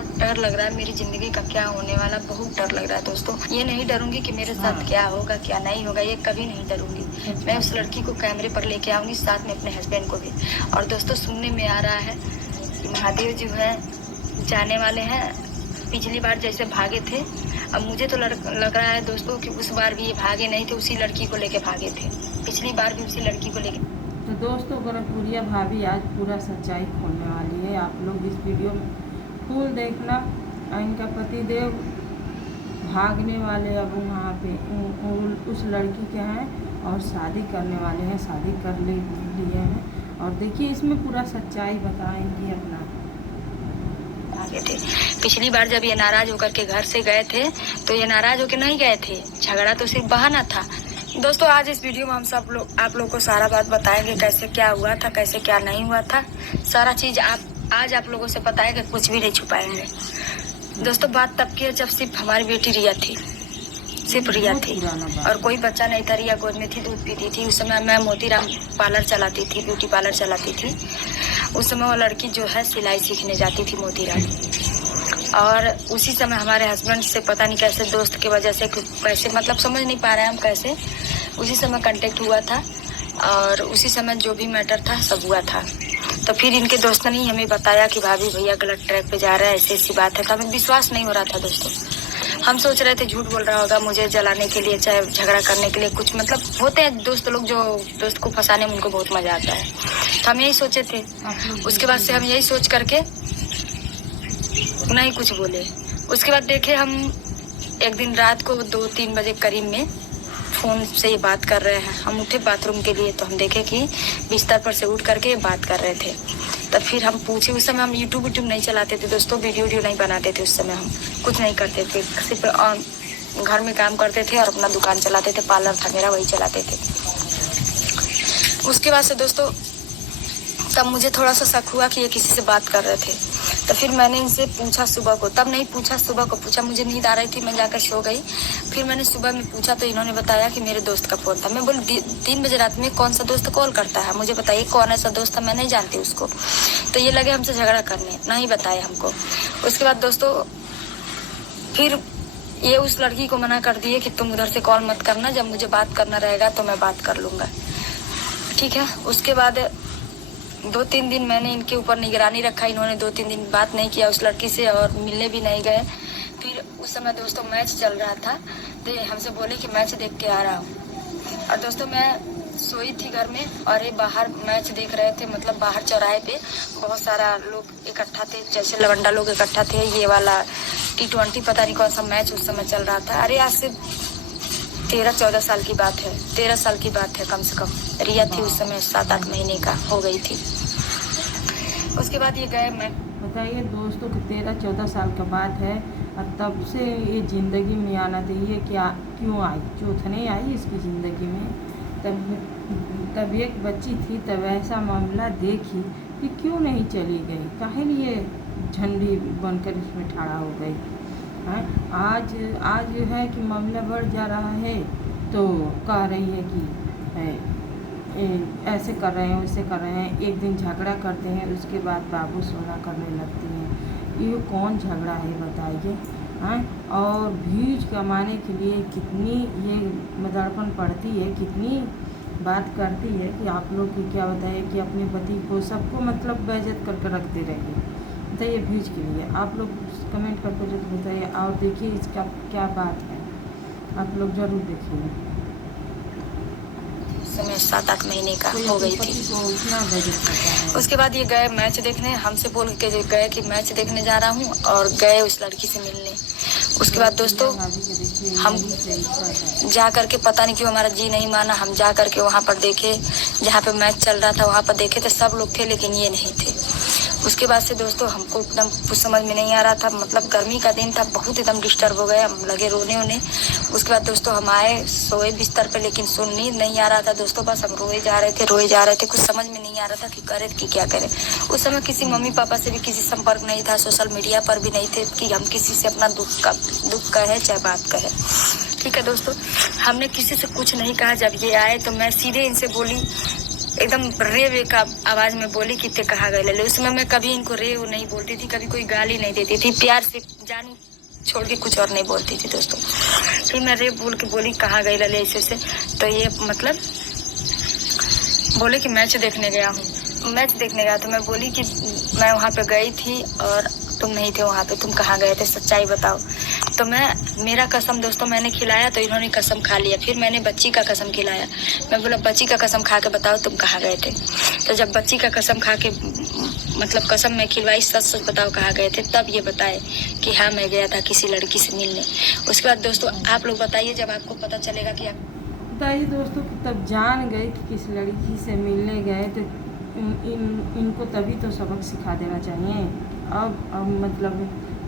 बहुत डर लग रहा है, मेरी जिंदगी का क्या होने वाला, बहुत डर लग रहा है दोस्तों। ये नहीं डरूंगी कि मेरे साथ क्या होगा क्या नहीं होगा, ये कभी नहीं डरूंगी। मैं उस लड़की को कैमरे पर लेके आऊंगी, साथ में अपने हस्बैंड को भी। और दोस्तों सुनने में आ रहा है कि महादेव जो है जाने वाले हैं। पिछली बार जैसे भागे थे, अब मुझे तो लग रहा है दोस्तों कि उस बार भी ये भागे नहीं थे, उसी लड़की को लेके भागे थे। पिछली बार भी उसी लड़की को लेके। तो दोस्तों गोरखपुरिया भाभी आज पूरा सच्चाई खोलने वाली है। आप लोग इस वीडियो में फुल देखना। इनका पतिदेव भागने वाले अब वहाँ पे उस लड़की के हैं और शादी करने वाले हैं, शादी कर लिए हैं। और देखिए इसमें पूरा सच्चाई बताएंगी अपना। आगे थे पिछली बार जब ये नाराज होकर के घर से गए थे, तो ये नाराज होकर नहीं गए थे, झगड़ा तो सिर्फ बहाना था। दोस्तों आज इस वीडियो में हम सब लोग आप लोग को सारा बात बताएंगे, कैसे क्या हुआ था, कैसे क्या नहीं हुआ था, सारा चीज आज आप लोगों से बताएंगे, कुछ भी नहीं छुपाएंगे। दोस्तों बात तब की है जब सिर्फ हमारी बेटी रिया थी, सिर्फ रिया थी और कोई बच्चा नहीं था। रिया गोद में थी, दूध पीती थी। उस समय मैं मोतीराम पार्लर चलाती थी, ब्यूटी पार्लर चलाती थी। उस समय वो लड़की जो है सिलाई सीखने जाती थी मोतीराम। और उसी समय हमारे हस्बैंड से पता नहीं कैसे दोस्त की वजह से, कैसे मतलब समझ नहीं पा रहे हैं हम कैसे, उसी समय कांटेक्ट हुआ था और उसी समय जो भी मैटर था सब हुआ था। तो फिर इनके दोस्त ने हमें बताया कि भाभी भैया गलत ट्रैक पे जा रहा है, ऐसी ऐसी बात है। तो हमें विश्वास नहीं हो रहा था दोस्तों। हम सोच रहे थे झूठ बोल रहा होगा मुझे जलाने के लिए, चाहे झगड़ा करने के लिए, कुछ मतलब होते हैं दोस्त लोग जो दोस्त को फंसाने में उनको बहुत मजा आता है। तो हम यही सोचे थे। उसके बाद से हम यही सोच करके नहीं कुछ बोले। उसके बाद देखे हम एक दिन रात को 2-3 बजे करीब में फोन से ये बात कर रहे हैं। हम उठे बाथरूम के लिए, तो हम देखे कि बिस्तर पर से उठ करके बात कर रहे थे। तब फिर हम पूछे, उस समय हम यूट्यूब नहीं चलाते थे दोस्तों, वीडियो नहीं बनाते थे। उस समय हम कुछ नहीं करते थे, सिर्फ घर में काम करते थे और अपना दुकान चलाते थे, पार्लर था मेरा, वही चलाते थे। उसके बाद से दोस्तों तब मुझे थोड़ा सा शक हुआ कि ये किसी से बात कर रहे थे। तो फिर मैंने इनसे पूछा सुबह को, तब नहीं पूछा, सुबह को पूछा, मुझे नींद आ रही थी, मैं जाकर सो गई। फिर मैंने सुबह में पूछा तो इन्होंने बताया कि मेरे दोस्त का फोन था। मैं बोली 3 बजे रात में कौन सा दोस्त कॉल करता है, मुझे बताइए कौन ऐसा दोस्त है, मैं नहीं जानती उसको। तो ये लगे हमसे झगड़ा करने, नहीं बताए हमको। उसके बाद दोस्तों फिर ये उस लड़की को मना कर दिए कि तुम उधर से कॉल मत करना, जब मुझे बात करना रहेगा तो मैं बात कर लूंगा, ठीक है। उसके बाद 2-3 दिन मैंने इनके ऊपर निगरानी रखा। इन्होंने 2-3 दिन बात नहीं किया उस लड़की से और मिलने भी नहीं गए। फिर उस समय दोस्तों मैच चल रहा था, तो हमसे बोले कि मैच देख के आ रहा हूँ। और दोस्तों मैं सोई थी घर में और ये बाहर मैच देख रहे थे, मतलब बाहर चौराहे पे बहुत सारा लोग इकट्ठा थे, जैसे लवंडा लोग इकट्ठा थे। ये वाला T20 पता नहीं कौन सा मैच उस समय चल रहा था। अरे आज से 13-14 साल की बात है, 13 साल की बात है कम से कम। रिया थी उस समय 7-8 महीने का हो गई थी। उसके बाद ये गए। मैं बताइए दोस्तों कि 13-14 साल का बात है और तब से ये ज़िंदगी में आना चाहिए। क्या क्यों आई, चौथने आई इसकी ज़िंदगी में। तब एक बच्ची थी, तब ऐसा मामला देखी कि क्यों नहीं चली गई, काहे लिए झंडी बनकर इसमें खड़ा हो गई। आज जो है कि मामला बढ़ जा रहा है, तो कह रही है कि ऐसे कर रहे हैं, वैसे कर रहे हैं। एक दिन झगड़ा करते हैं, उसके बाद बाबू सोना करने लगती हैं। ये कौन झगड़ा है बताइए। और व्यूज कमाने के लिए कितनी ये मदड़पन पड़ती है, कितनी बात करती है कि आप लोग की क्या बताइए कि अपने पति को सबको मतलब बेइज्जत करके रखते रहेंगे। बताइए व्यूज के लिए आप लोग कमेंट करके जो बताइए। और देखिए इसका क्या बात है, आप लोग ज़रूर देखिए। समय 7-8 महीने का हो गई थी। उसके बाद ये गए मैच देखने, हमसे बोल के गए कि मैच देखने जा रहा हूँ, और गए उस लड़की से मिलने। उसके बाद दोस्तों हम जा करके पता नहीं क्यों हमारा जी नहीं माना, हम जा करके वहाँ पर देखे जहाँ पे मैच चल रहा था, वहाँ पर देखे तो सब लोग थे लेकिन ये नहीं थे। उसके बाद से दोस्तों हमको एकदम कुछ समझ में नहीं आ रहा था, मतलब गर्मी का दिन था, बहुत एकदम डिस्टर्ब हो गए, हम लगे रोने वोने। उसके बाद दोस्तों हम आए, सोए बिस्तर पे, लेकिन नींद नहीं आ रहा था दोस्तों, बस हम रोए जा रहे थे, कुछ समझ में नहीं आ रहा था कि करे कि क्या करें। उस समय किसी मम्मी पापा से भी किसी संपर्क नहीं था, सोशल मीडिया पर भी नहीं थे कि हम किसी से अपना दुख कहे चाहे बात कहे, ठीक है दोस्तों। हमने किसी से कुछ नहीं कहा। जब ये आए तो मैं सीधे इनसे बोली, एकदम रे का आवाज में बोली कि ते कहाँ गए ले। उसमें मैं कभी इनको रे वो नहीं बोलती थी, कभी कोई गाली नहीं देती थी, प्यार से जान छोड़ के कुछ और नहीं बोलती थी दोस्तों। फिर मैं रे बोल के बोली कहाँ गई ले ऐसे से, तो ये मतलब बोले कि मैच देखने गया हूँ। मैच देखने गया तो मैं बोली कि मैं वहाँ पे गई थी और तुम नहीं थे वहाँ पे, तुम कहाँ गए थे, सच्चाई बताओ। तो मेरा कसम दोस्तों मैंने खिलाया तो इन्होंने कसम खा लिया। फिर मैंने बच्ची का कसम खिलाया, मैं बोला बच्ची का कसम खा के बताओ तुम कहाँ गए थे। तो जब बच्ची का कसम खा के मतलब कसम मैं खिलवाई, सच सच बताओ कहाँ गए थे, तब ये बताए कि हाँ मैं गया था किसी लड़की से मिलने। उसके बाद दोस्तों आप लोग बताइए जब आपको पता चलेगा कि बताइए दोस्तों कि तब जान गए कि किस लड़की से मिलने गए तो इनको तभी तो सबक सिखा देना चाहिए। अब मतलब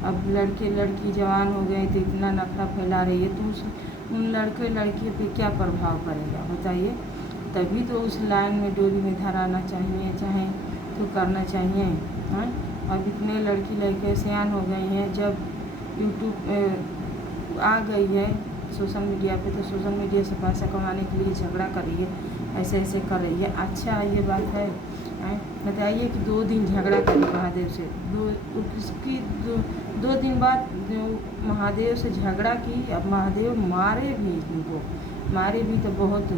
अब लड़के लड़की जवान हो गए तो इतना नफरत फैला रही है, तो उन लड़के लड़की पे क्या प्रभाव पड़ेगा बताइए। तभी तो उस लाइन में डोरी में धराना चाहिए, चाहे तो करना चाहिए। हाँ, अब इतने लड़की लड़के सियान हो गए हैं, जब यूट्यूब आ गई है सोशल मीडिया पे, तो सोशल मीडिया से पैसा कमाने के लिए झगड़ा कर रही है, ऐसे ऐसे कर रही है। अच्छा ये बात है बताइए कि 2 दिन झगड़ा करी महादेव से, दो दिन बाद महादेव से झगड़ा की। अब महादेव मारे भी, उनको मारे भी तो बहुत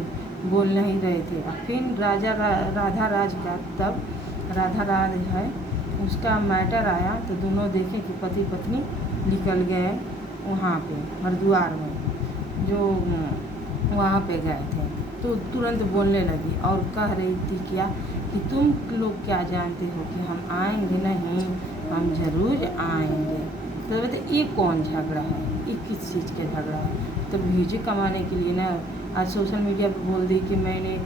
बोल नहीं रहे थे। फिर राधा राज का तब राधा राज है उसका मैटर आया तो दोनों देखे कि पति पत्नी निकल गए वहाँ पे हरिद्वार में, जो वहाँ पे गए थे, तो तुरंत बोलने लगी और कह रही थी क्या कि तुम लोग क्या जानते हो कि हम आएंगे नहीं, हम ज़रूर आएंगे। तो बोलते ये कौन झगड़ा है, ये किस चीज़ का झगड़ा है। तो व्यूज कमाने के लिए ना आज सोशल मीडिया पर बोल दी कि मैंने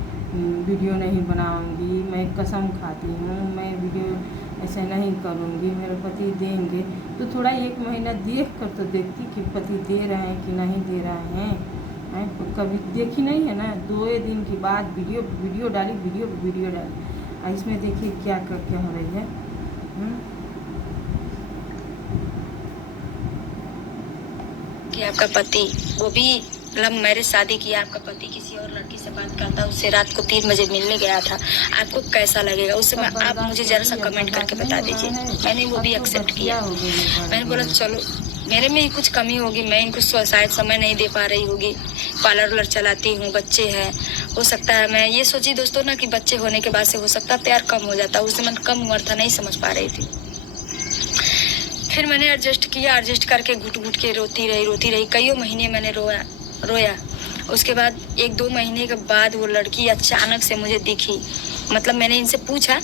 वीडियो नहीं बनाऊंगी, मैं कसम खाती हूँ, मैं वीडियो ऐसे नहीं करूँगी, मेरे पति देंगे। तो थोड़ा 1 महीना देख कर तो देखती कि पति दे रहे हैं कि नहीं दे रहे हैं। कभी देखी नहीं है ना, 2 दिन के बाद वीडियो डाली, वीडियो डाली। इसमें देखिए क्या हो रही है। कि आपका पति वो भी लव मैरिज शादी किया, आपका पति किसी और लड़की से बात करता, उससे रात को 3 बजे मिलने गया था, आपको कैसा लगेगा उस समय? आप मुझे जरा सा कमेंट करके बता दीजिए। मैंने वो भी एक्सेप्ट किया। मैंने बोला चलो मेरे में ही कुछ कमी होगी, मैं इनको शायद समय नहीं दे पा रही होगी, पार्लर चलाती हूँ, बच्चे हैं, हो सकता है। मैं ये सोची दोस्तों ना कि बच्चे होने के बाद से हो सकता है प्यार कम हो जाता, उस समय कम उम्र था, नहीं समझ पा रही थी। फिर मैंने एडजस्ट किया, एडजस्ट करके घुट घुट के रोती रही। कई महीने मैंने रोया। उसके बाद 1-2 महीने के बाद वो लड़की अचानक से मुझे दिखी। मतलब मैंने इनसे पूछा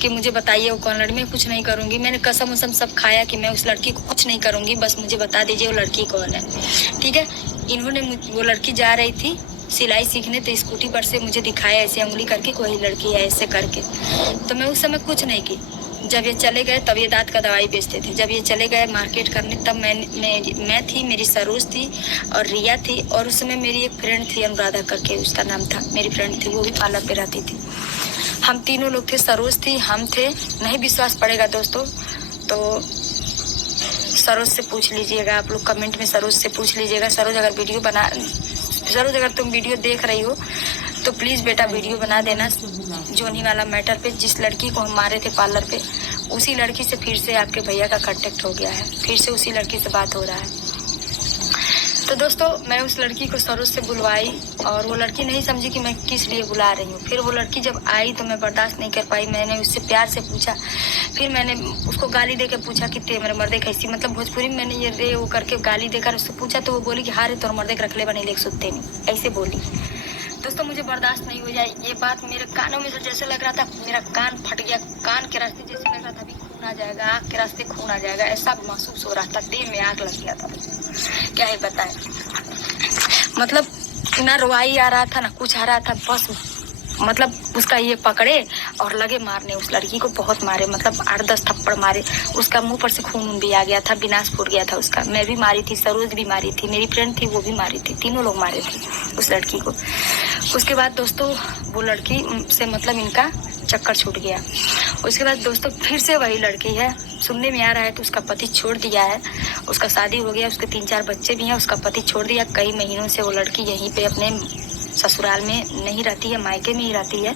कि मुझे बताइए वो कौन लड़की, मैं कुछ नहीं करूँगी, मैंने कसम उसम सब खाया कि मैं उस लड़की को कुछ नहीं करूँगी, बस मुझे बता दीजिए वो लड़की कौन है। ठीक है, इन्होंने वो लड़की जा रही थी सिलाई सीखने, तो स्कूटी पर से मुझे दिखाया ऐसे उंगली करके कोई लड़की है ऐसे करके। तो मैं उस समय कुछ नहीं की। जब ये चले गए तब ये दांत का दवाई बेचते थे, जब ये चले गए मार्केट करने तब मैं थी, मेरी सरोज थी और रिया थी, और उस समय मेरी एक फ्रेंड थी अनुराधा करके उसका नाम था, मेरी फ्रेंड थी, वो भी पार्लर पे रहती थी। हम तीनों लोग थे, सरोज थी, हम थे। नहीं विश्वास पड़ेगा दोस्तों तो सरोज से पूछ लीजिएगा, आप लोग कमेंट में सरोज से पूछ लीजिएगा। सरोज अगर तुम वीडियो देख रही हो तो प्लीज़ बेटा वीडियो बना देना जोनी वाला मैटर पे, जिस लड़की को हम मारे थे पार्लर पे, उसी लड़की से फिर से आपके भैया का कांटेक्ट हो गया है, फिर से उसी लड़की से बात हो रहा है। तो दोस्तों मैं उस लड़की को सरोज से बुलवाई और वो लड़की नहीं समझी कि मैं किस लिए बुला रही हूँ। फिर वो लड़की जब आई तो मैं बर्दाश्त नहीं कर पाई, मैंने उससे प्यार से पूछा, फिर मैंने उसको गाली देकर पूछा कि ते मेरे मर्दे कैसी, मतलब भोजपुरी में मैंने ये रे वो करके गाली देकर उससे पूछा, तो वो बोली कि हाँ रे तोर मर्दे रख ले बनी लेक सुनते नहीं, ऐसे बोली। दोस्तों मुझे बर्दाश्त नहीं हो जाए ये बात, मेरे कानों में से जैसे लग रहा था मेरा कान फट गया, कान के रास्ते जैसे लग रहा था अभी खून आ जाएगा, आँख के रास्ते खून आ जाएगा, ऐसा महसूस हो रहा था, देह में आग लग गया था। क्या ही बताएं, मतलब ना रोवाई आ रहा था ना कुछ आ रहा था, बस मतलब उसका ये पकड़े और लगे मारने, उस लड़की को बहुत मारे, मतलब 8-10 थप्पड़ मारे, उसका मुंह पर से खून भी आ गया था, विनाश फूट गया था उसका। मैं भी मारी थी, सरोज भी मारी थी, मेरी फ्रेंड थी वो भी मारी थी, तीनों लोग मारे थे उस लड़की को। उसके बाद दोस्तों वो लड़की से मतलब इनका चक्कर छूट गया। उसके बाद दोस्तों फिर से वही लड़की है, सुनने में आ रहा है तो उसका पति छोड़ दिया है, उसका शादी हो गया, उसके 3-4 बच्चे भी हैं, उसका पति छोड़ दिया। कई महीनों से वो लड़की यहीं पे अपने ससुराल में नहीं रहती है, मायके में ही रहती है।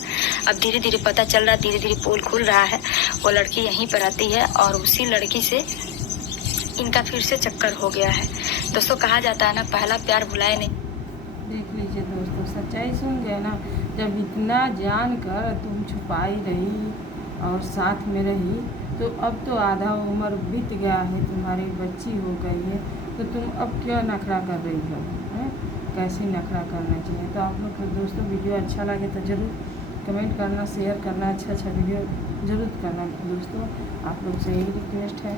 अब धीरे धीरे पता चल रहा है, धीरे धीरे पोल खुल रहा है, वो लड़की यहीं पर आती है और उसी लड़की से इनका फिर से चक्कर हो गया है। दोस्तों कहा जाता है ना, पहला प्यार भुलाए नहीं। देख लीजिए दोस्तों, सच्चाई सुन गए ना। जब इतना जान कर तुम छुपाई रही और साथ में रही, तो अब तो आधा उम्र बीत गया है, तुम्हारी बच्ची हो गई है, तो तुम अब क्यों नखरा कर रही हो? हैं? कैसे नखरा करना चाहिए? तो आप लोग को दोस्तों वीडियो अच्छा लगे तो ज़रूर कमेंट करना, शेयर करना, अच्छा वीडियो ज़रूर करना दोस्तों। आप लोग से यही रिक्वेस्ट है।